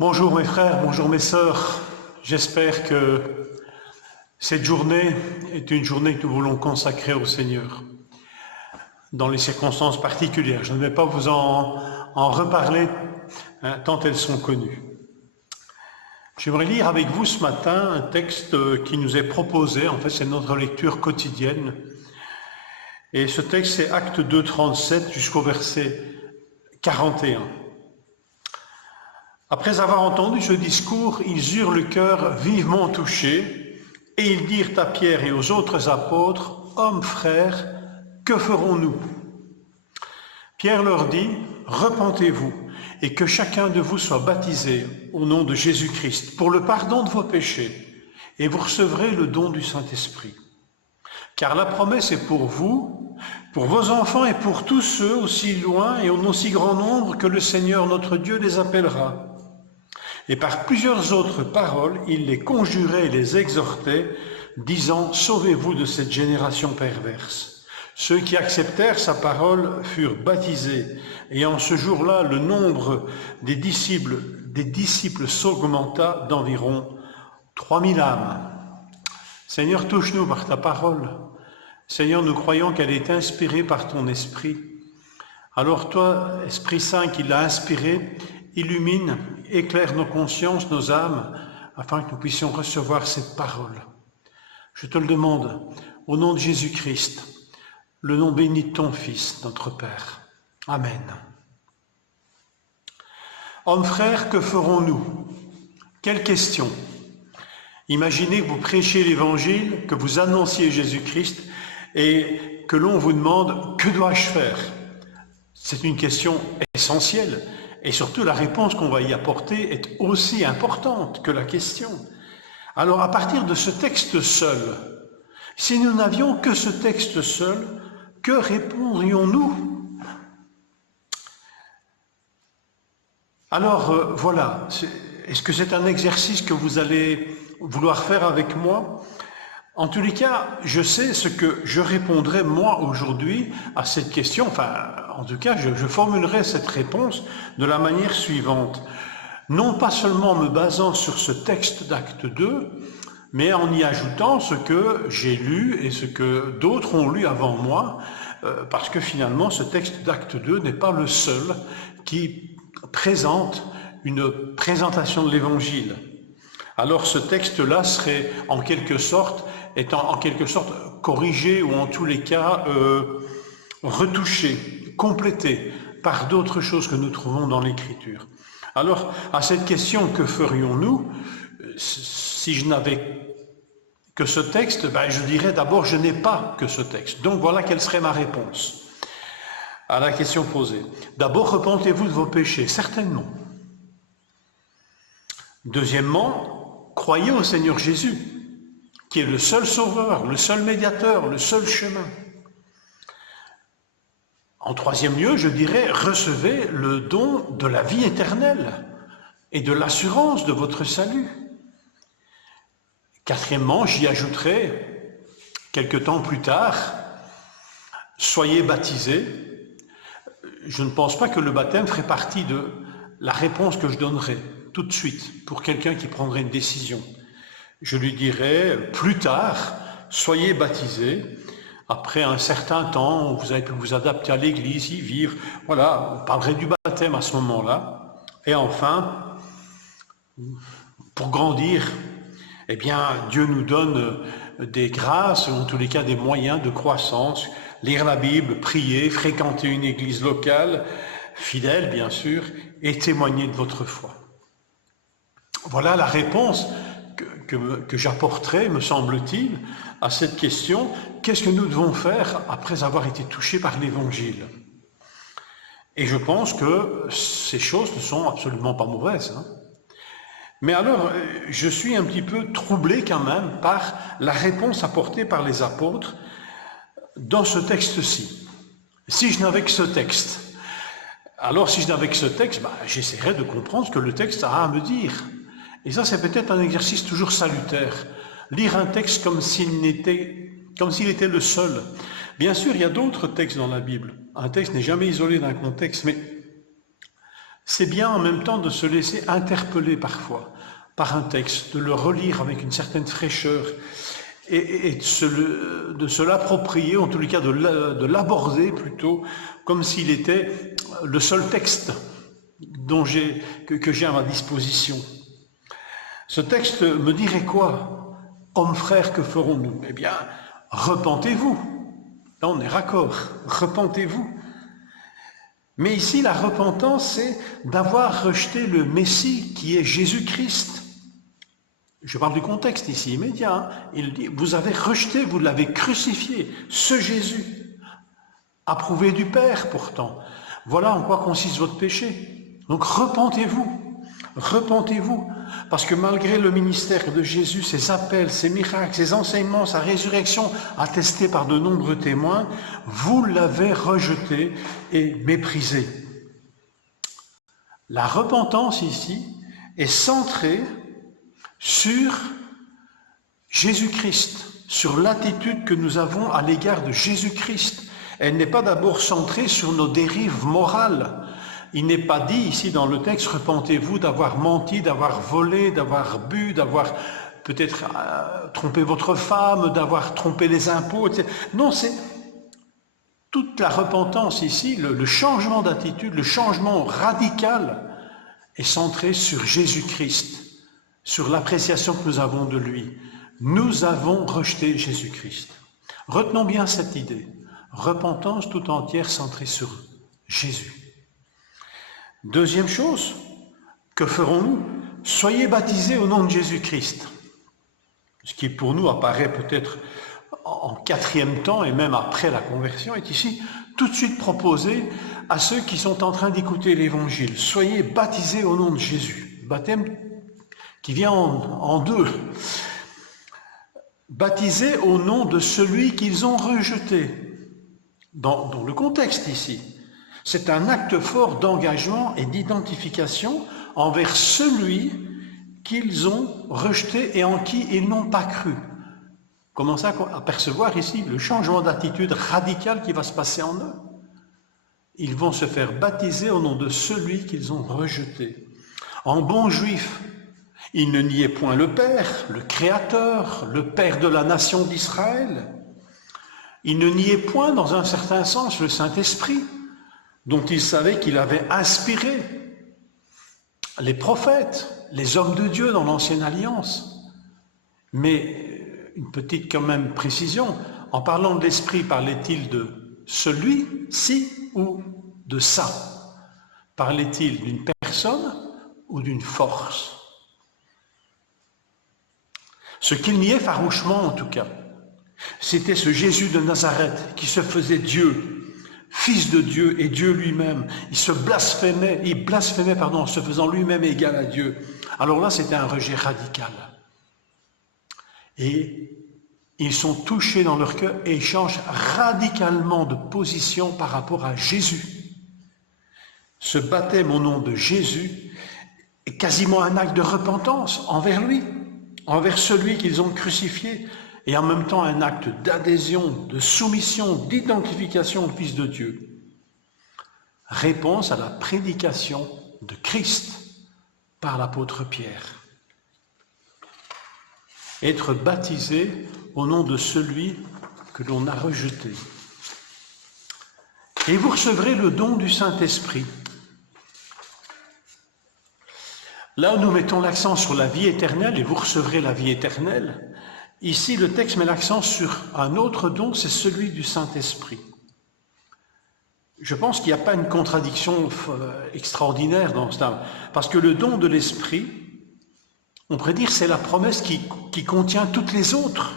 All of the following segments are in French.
Bonjour mes frères, bonjour mes sœurs. J'espère que cette journée est une journée que nous voulons consacrer au Seigneur dans les circonstances particulières. Je ne vais pas vous en reparler tant elles sont connues. J'aimerais lire avec vous ce matin un texte qui nous est proposé. En fait, c'est notre lecture quotidienne. Et ce texte, c'est Actes 2, 37 jusqu'au verset 41. Après avoir entendu ce discours, ils eurent le cœur vivement touché, et ils dirent à Pierre et aux autres apôtres, « Hommes, frères, que ferons-nous » Pierre leur dit, « Repentez-vous, et que chacun de vous soit baptisé au nom de Jésus-Christ pour le pardon de vos péchés, et vous recevrez le don du Saint-Esprit. Car la promesse est pour vous, pour vos enfants et pour tous ceux aussi loin et en aussi grand nombre que le Seigneur notre Dieu les appellera. » Et par plusieurs autres paroles, il les conjurait et les exhortait, disant « Sauvez-vous de cette génération perverse ». Ceux qui acceptèrent sa parole furent baptisés, et en ce jour-là, le nombre des disciples s'augmenta d'environ 3000 âmes. Seigneur, touche-nous par ta parole. Seigneur, nous croyons qu'elle est inspirée par ton Esprit. Alors toi, Esprit Saint qui l'a inspirée, illumine, éclaire nos consciences, nos âmes, afin que nous puissions recevoir cette parole. Je te le demande, au nom de Jésus-Christ, le nom béni de ton Fils, notre Père. Amen. Hommes, frères, que ferons-nous? Quelle question? Imaginez que vous prêchez l'Évangile, que vous annonciez Jésus-Christ et que l'on vous demande « Que dois-je faire ?» C'est une question essentielle. Et surtout, la réponse qu'on va y apporter est aussi importante que la question. Alors, à partir de ce texte seul, si nous n'avions que ce texte seul, que répondrions-nous? Alors, voilà. Est-ce que c'est un exercice que vous allez vouloir faire avec moi? En tous les cas, je sais ce que je répondrai moi aujourd'hui à cette question. Enfin, en tout cas, je formulerai cette réponse de la manière suivante. Non pas seulement me basant sur ce texte d'Acte 2, mais en y ajoutant ce que j'ai lu et ce que d'autres ont lu avant moi, parce que finalement, ce texte d'Acte 2 n'est pas le seul qui présente une présentation de l'Évangile. Alors ce texte-là serait en quelque sorte corrigé ou en tous les cas retouché, complété par d'autres choses que nous trouvons dans l'Écriture. Alors à cette question « que ferions-nous » si je n'avais que ce texte, je dirais d'abord « je n'ai pas que ce texte ». Donc voilà quelle serait ma réponse à la question posée. D'abord, repentez-vous de vos péchés, certainement. Deuxièmement, croyez au Seigneur Jésus, qui est le seul sauveur, le seul médiateur, le seul chemin. En troisième lieu, je dirais, recevez le don de la vie éternelle et de l'assurance de votre salut. Quatrièmement, j'y ajouterai, quelque temps plus tard, soyez baptisés. Je ne pense pas que le baptême ferait partie de la réponse que je donnerai tout de suite pour quelqu'un qui prendrait une décision. Je lui dirai plus tard, soyez baptisés. Après un certain temps, vous avez pu vous adapter à l'Église, y vivre. Voilà, on parlerait du baptême à ce moment-là. Et enfin, pour grandir, eh bien, Dieu nous donne des grâces, ou en tous les cas des moyens de croissance. Lire la Bible, prier, fréquenter une église locale, fidèle bien sûr, et témoigner de votre foi. Voilà la réponse que j'apporterai, me semble-t-il, à cette question. Qu'est-ce que nous devons faire après avoir été touchés par l'Évangile? Et je pense que ces choses ne sont absolument pas mauvaises. Mais alors, je suis un petit peu troublé quand même par la réponse apportée par les apôtres dans ce texte-ci. Si je n'avais que ce texte, alors si je n'avais que ce texte, j'essaierais de comprendre ce que le texte a à me dire. Et ça, c'est peut-être un exercice toujours salutaire. Lire un texte comme s'il était le seul. Bien sûr, il y a d'autres textes dans la Bible. Un texte n'est jamais isolé d'un contexte, mais c'est bien en même temps de se laisser interpeller parfois par un texte, de le relire avec une certaine fraîcheur et de se l'approprier, en tous les cas de l'aborder plutôt comme s'il était le seul texte que j'ai à ma disposition. Ce texte me dirait quoi? Hommes frères, que ferons-nous? Eh bien, repentez-vous. Là, on est raccord. Repentez-vous. Mais ici, la repentance, c'est d'avoir rejeté le Messie qui est Jésus-Christ. Je parle du contexte ici immédiat. Hein. Il dit, vous avez rejeté, vous l'avez crucifié, ce Jésus, approuvé du Père pourtant. Voilà en quoi consiste votre péché. Donc repentez-vous, repentez-vous. Parce que malgré le ministère de Jésus, ses appels, ses miracles, ses enseignements, sa résurrection, attestés par de nombreux témoins, vous l'avez rejeté et méprisé. La repentance ici est centrée sur Jésus-Christ, sur l'attitude que nous avons à l'égard de Jésus-Christ. Elle n'est pas d'abord centrée sur nos dérives morales. Il n'est pas dit ici dans le texte, repentez-vous d'avoir menti, d'avoir volé, d'avoir bu, d'avoir peut-être trompé votre femme, d'avoir trompé les impôts, etc. Non, c'est toute la repentance ici, le changement d'attitude, le changement radical est centré sur Jésus-Christ, sur l'appréciation que nous avons de lui. Nous avons rejeté Jésus-Christ. Retenons bien cette idée. Repentance tout entière centrée sur Jésus. Deuxième chose, que ferons-nous? Soyez baptisés au nom de Jésus-Christ. Ce qui pour nous apparaît peut-être en quatrième temps et même après la conversion est ici tout de suite proposé à ceux qui sont en train d'écouter l'Évangile. Soyez baptisés au nom de Jésus. Baptême qui vient en deux. Baptisés au nom de celui qu'ils ont rejeté. Dans le contexte ici. C'est un acte fort d'engagement et d'identification envers celui qu'ils ont rejeté et en qui ils n'ont pas cru. Commencez à percevoir ici le changement d'attitude radical qui va se passer en eux. Ils vont se faire baptiser au nom de celui qu'ils ont rejeté. En bon juif, ils ne niaient point le Père, le Créateur, le Père de la nation d'Israël. Ils ne niaient point, dans un certain sens, le Saint-Esprit, dont ils savaient qu'il avait inspiré les prophètes, les hommes de Dieu dans l'Ancienne Alliance. Mais une petite quand même précision, en parlant de l'Esprit, parlait-il de celui-ci ou de ça? Parlait-il d'une personne ou d'une force? Ce qu'il niait farouchement en tout cas, c'était ce Jésus de Nazareth qui se faisait Dieu, Fils de Dieu et Dieu lui-même. Il blasphémait en se faisant lui-même égal à Dieu. Alors là, c'était un rejet radical. Et ils sont touchés dans leur cœur et ils changent radicalement de position par rapport à Jésus. Ce baptême au nom de Jésus est quasiment un acte de repentance envers lui, envers celui qu'ils ont crucifié, et en même temps un acte d'adhésion, de soumission, d'identification au Fils de Dieu. Réponse à la prédication de Christ par l'apôtre Pierre. Être baptisé au nom de celui que l'on a rejeté. Et vous recevrez le don du Saint-Esprit. Là où nous mettons l'accent sur la vie éternelle, et vous recevrez la vie éternelle, ici, le texte met l'accent sur un autre don, c'est celui du Saint-Esprit. Je pense qu'il n'y a pas une contradiction extraordinaire dans cela, parce que le don de l'Esprit, on pourrait dire, c'est la promesse qui contient toutes les autres,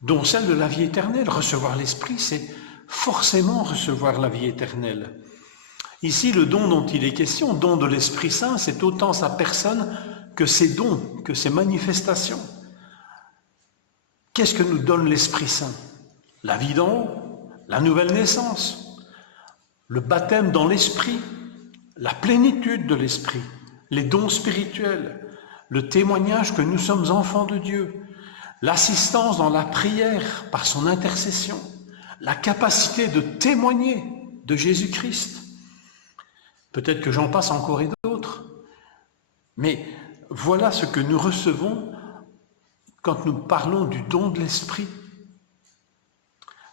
dont celle de la vie éternelle. Recevoir l'Esprit, c'est forcément recevoir la vie éternelle. Ici, le don dont il est question, don de l'Esprit Saint, c'est autant sa personne que ses dons, que ses manifestations. Qu'est-ce que nous donne l'Esprit Saint? La vie d'en haut, la nouvelle naissance, le baptême dans l'Esprit, la plénitude de l'Esprit, les dons spirituels, le témoignage que nous sommes enfants de Dieu, l'assistance dans la prière par son intercession, la capacité de témoigner de Jésus-Christ. Peut-être que j'en passe encore et d'autres. Mais voilà ce que nous recevons quand nous parlons du don de l'Esprit.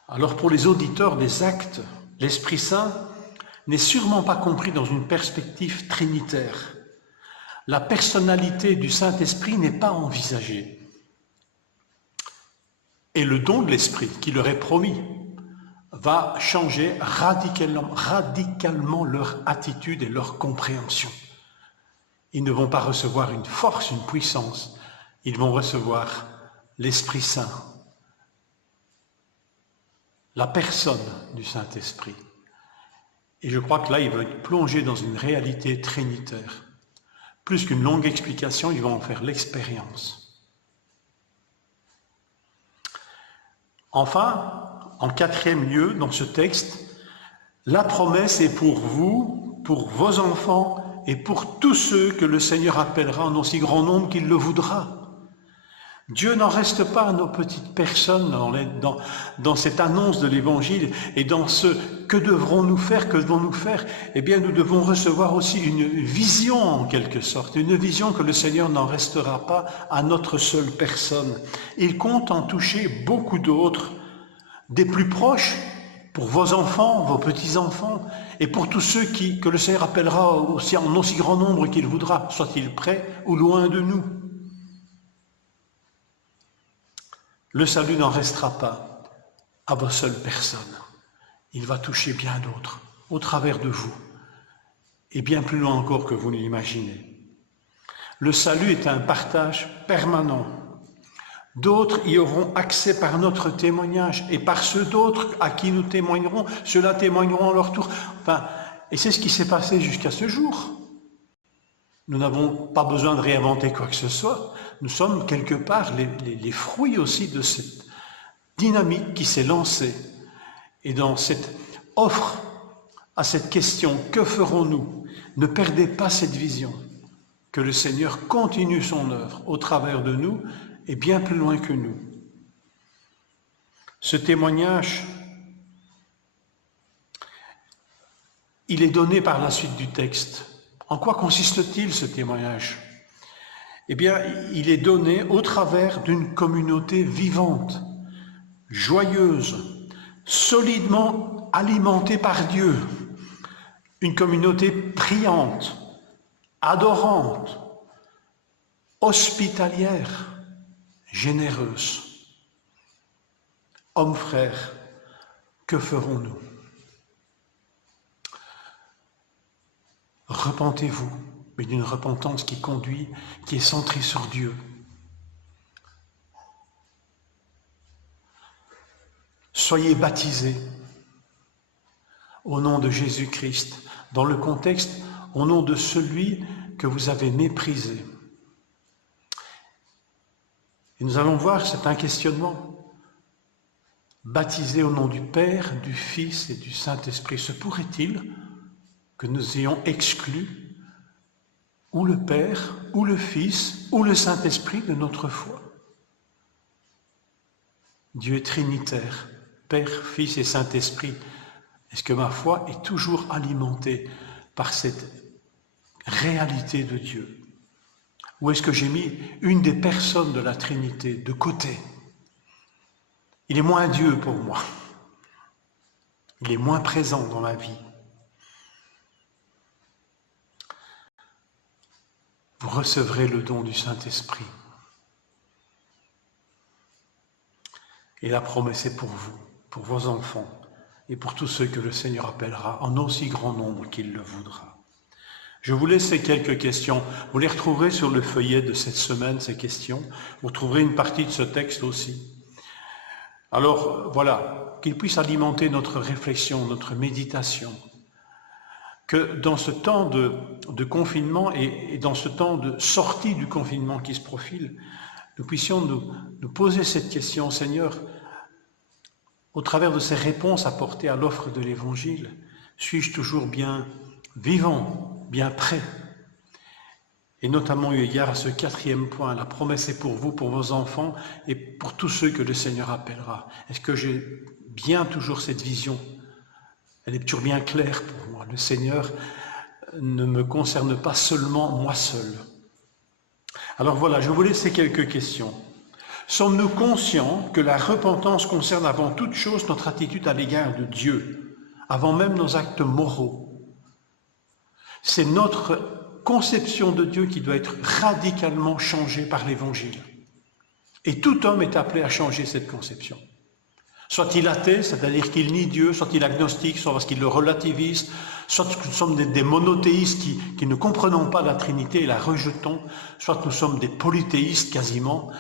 Alors pour les auditeurs des Actes, l'Esprit Saint n'est sûrement pas compris dans une perspective trinitaire. La personnalité du Saint-Esprit n'est pas envisagée. Et le don de l'Esprit qui leur est promis va changer radicalement leur attitude et leur compréhension. Ils ne vont pas recevoir une force, une puissance, ils vont recevoir l'Esprit Saint, la personne du Saint-Esprit. Et je crois que là, ils vont être plongés dans une réalité trinitaire. Plus qu'une longue explication, ils vont en faire l'expérience. Enfin, en quatrième lieu, dans ce texte, la promesse est pour vous, pour vos enfants et pour tous ceux que le Seigneur appellera en aussi grand nombre qu'il le voudra. Dieu n'en reste pas à nos petites personnes dans cette annonce de l'Évangile et dans ce que devrons-nous faire, que devons-nous faire. Eh bien, nous devons recevoir aussi une vision en quelque sorte, une vision que le Seigneur n'en restera pas à notre seule personne. Il compte en toucher beaucoup d'autres, des plus proches, pour vos enfants, vos petits-enfants, et pour tous ceux que le Seigneur appellera aussi en aussi grand nombre qu'il voudra, soit-il près ou loin de nous. Le salut n'en restera pas à vos seules personnes. Il va toucher bien d'autres, au travers de vous, et bien plus loin encore que vous ne l'imaginez. Le salut est un partage permanent. D'autres y auront accès par notre témoignage, et par ceux d'autres à qui nous témoignerons, ceux-là témoigneront à leur tour. Enfin, et c'est ce qui s'est passé jusqu'à ce jour. Nous n'avons pas besoin de réinventer quoi que ce soit. Nous sommes quelque part les fruits aussi de cette dynamique qui s'est lancée. Et dans cette offre à cette question, que ferons-nous? Ne perdez pas cette vision, que le Seigneur continue son œuvre au travers de nous et bien plus loin que nous. Ce témoignage, il est donné par la suite du texte. En quoi consiste-t-il ce témoignage? Eh bien, il est donné au travers d'une communauté vivante, joyeuse, solidement alimentée par Dieu, une communauté priante, adorante, hospitalière, généreuse. Hommes frères, que ferons-nous? Repentez-vous, mais d'une repentance qui conduit, qui est centrée sur Dieu. Soyez baptisés au nom de Jésus-Christ, dans le contexte, au nom de celui que vous avez méprisé. Et nous allons voir, c'est un questionnement. Baptisés au nom du Père, du Fils et du Saint-Esprit, se pourrait-il que nous ayons exclu ou le Père, ou le Fils, ou le Saint-Esprit de notre foi? Dieu est trinitaire, Père, Fils et Saint-Esprit. Est-ce que ma foi est toujours alimentée par cette réalité de Dieu? Ou est-ce que j'ai mis une des personnes de la Trinité de côté? Il est moins Dieu pour moi. Il est moins présent dans ma vie. Vous recevrez le don du Saint-Esprit. Et la promesse est pour vous, pour vos enfants et pour tous ceux que le Seigneur appellera en aussi grand nombre qu'il le voudra. Je vous laisse ces quelques questions. Vous les retrouverez sur le feuillet de cette semaine, ces questions. Vous trouverez une partie de ce texte aussi. Alors voilà, qu'il puisse alimenter notre réflexion, notre méditation. Que dans ce temps de confinement et dans ce temps de sortie du confinement qui se profile, nous puissions nous poser cette question, Seigneur, au travers de ces réponses apportées à l'offre de l'Évangile, suis-je toujours bien vivant, bien prêt? Et notamment eu égard à ce quatrième point, la promesse est pour vous, pour vos enfants et pour tous ceux que le Seigneur appellera. Est-ce que j'ai bien toujours cette vision? Elle est toujours bien claire pour moi. Le Seigneur ne me concerne pas seulement moi seul. Alors voilà, je vous laisse ces quelques questions. Sommes-nous conscients que la repentance concerne avant toute chose notre attitude à l'égard de Dieu, avant même nos actes moraux? C'est notre conception de Dieu qui doit être radicalement changée par l'Évangile. Et tout homme est appelé à changer cette conception. Soit-il athée, c'est-à-dire qu'il nie Dieu, soit-il agnostique, soit parce qu'il le relativise, soit nous sommes des monothéistes qui ne comprenons pas la Trinité et la rejetons, soit nous sommes des polythéistes quasiment,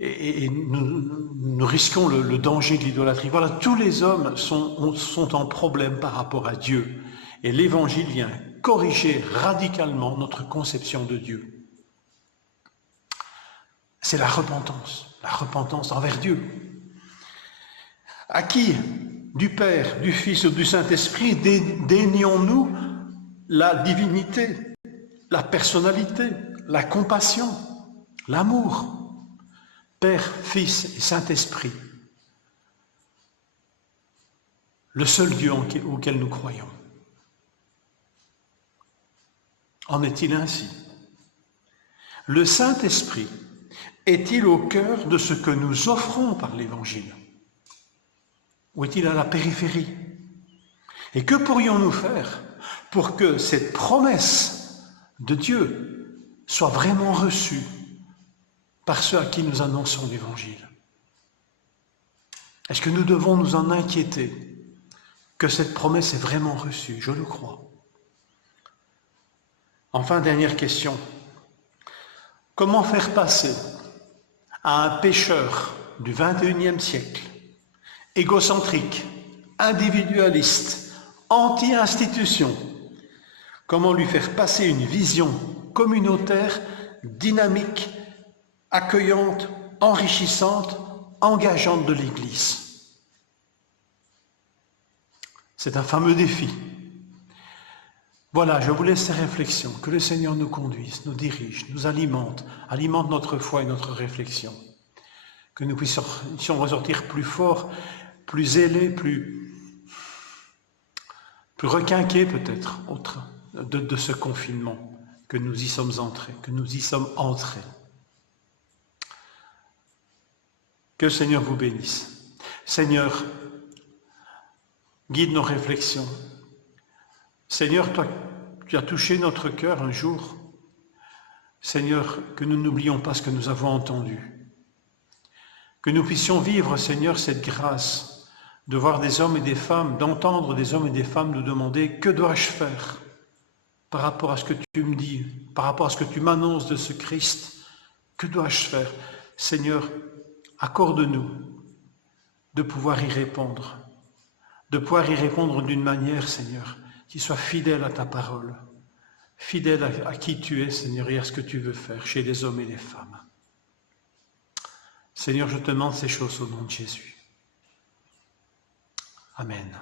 et nous risquons le danger de l'idolâtrie. Voilà, tous les hommes sont en problème par rapport à Dieu. Et l'Évangile vient corriger radicalement notre conception de Dieu. C'est la repentance envers Dieu. À qui, du Père, du Fils ou du Saint-Esprit, dénions-nous la divinité, la personnalité, la compassion, l'amour? Père, Fils et Saint-Esprit, le seul Dieu auquel nous croyons. En est-il ainsi? Le Saint-Esprit est-il au cœur de ce que nous offrons par l'Évangile? Ou est-il à la périphérie? Et que pourrions-nous faire pour que cette promesse de Dieu soit vraiment reçue par ceux à qui nous annonçons l'Évangile? Est-ce que nous devons nous en inquiéter que cette promesse est vraiment reçue? Je le crois. Enfin, dernière question. Comment faire passer à un pécheur du XXIe siècle, égocentrique, individualiste, anti-institution, comment lui faire passer une vision communautaire, dynamique, accueillante, enrichissante, engageante de l'Église? C'est un fameux défi. Voilà, je vous laisse ces réflexions. Que le Seigneur nous conduise, nous dirige, nous alimente notre foi et notre réflexion. Que nous puissions ressortir plus forts, plus zélés, plus requinqués peut-être de ce confinement, que nous y sommes entrés, Que le Seigneur vous bénisse. Seigneur, guide nos réflexions. Seigneur, toi, tu as touché notre cœur un jour. Seigneur, que nous n'oublions pas ce que nous avons entendu. Que nous puissions vivre, Seigneur, cette grâce de voir des hommes et des femmes, d'entendre des hommes et des femmes nous demander « Que dois-je faire par rapport à ce que tu me dis, par rapport à ce que tu m'annonces de ce Christ? Que dois-je faire ?» Seigneur, accorde-nous de pouvoir y répondre d'une manière, Seigneur, qui soit fidèle à ta parole, fidèle à qui tu es, Seigneur, et à ce que tu veux faire chez les hommes et les femmes. Seigneur, je te demande ces choses au nom de Jésus. Amen.